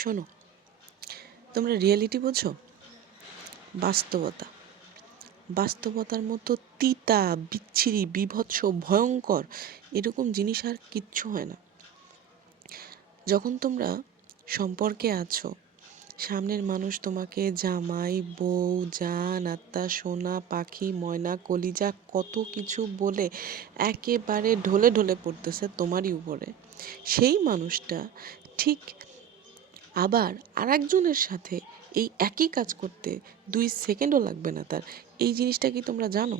শোনো, তোমরা রিয়েলিটি বোঝো? বাস্তবতা। বাস্তবতার মতো তিতা, বিচ্ছিরি, বিভৎস, ভয়ঙ্কর এরকম জিনিস আর কিচ্ছু হয় না। যখন তোমরা সম্পর্কে আছো, সামনের মানুষ তোমাকে জামাই, বউ, জান, আত্মা, সোনা, পাখি, ময়না, কলিজা, কত কিছু বলে একেবারে ঢলে ঢলে পড়তেছে তোমারই উপরে। সেই মানুষটা ঠিক আবার আরেকজনের সাথে এই একই কাজ করতে দুই সেকেন্ডও লাগবে না তার। এই জিনিসটা কি তোমরা জানো?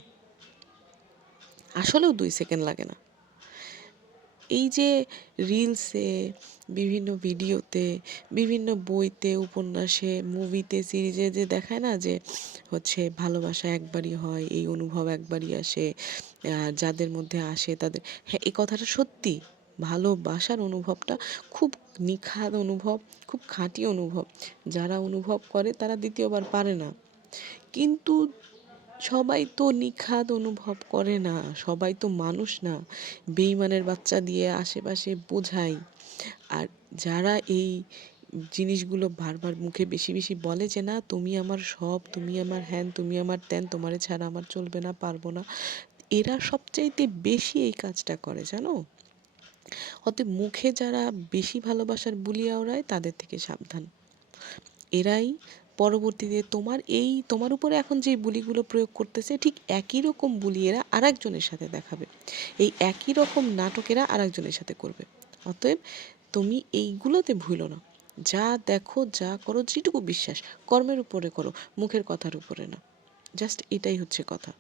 আসলেও দুই সেকেন্ড লাগে না। এই যে রিলসে বিভিন্ন ভিডিওতে, বিভিন্ন বইতে, উপন্যাসে মুভিতে সিরিজে যে দেখায় না যে হচ্ছে ভালোবাসা একবারই হয়, এই অনুভব একবারই আসে যাদের মধ্যে আসে তাদের হ্যাঁ এই কথাটা সত্যি। ভালোবাসার অনুভবটা খুব নিখাদ অনুভব, খুব খাঁটি অনুভব। যারা অনুভব করে তারা দ্বিতীয়বার পারে না। কিন্তু সবাই তো নিখাদ অনুভব করে না, সবাই তো মানুষ না। বেইমানের বাচ্চা দিয়ে আশেপাশে বোঝাই। আর যারা এই জিনিসগুলো বারবার মুখে বেশি বেশি বলে যে, না, তুমি আমার সব, তুমি আমার হ্যান, তুমি আমার ত্যান, তোমারে ছাড়া আমার চলবে না, পারব না। এরা সবচাইতে বেশি এই কাজটা করে, জানো? অতএব মুখে যারা বেশি ভালোবাসার বুলিয়া ওড়ায়, তাদের থেকে সাবধান। এরাই পরবর্তীতে তোমার এই, তোমার উপরে এখন যে বুলিগুলো প্রয়োগ করতেছে, ঠিক একই রকম বুলি এরা আর একজনের সাথে দেখাবে। এই একই রকম নাটকেরা আর একজনের সাথে করবে। অতএব তুমি এইগুলোতে ভুলো না। যা দেখো, যা করো, যেটুকু বিশ্বাস, কর্মের উপরে করো, মুখের কথার উপরে না। জাস্ট এটাই হচ্ছে কথা।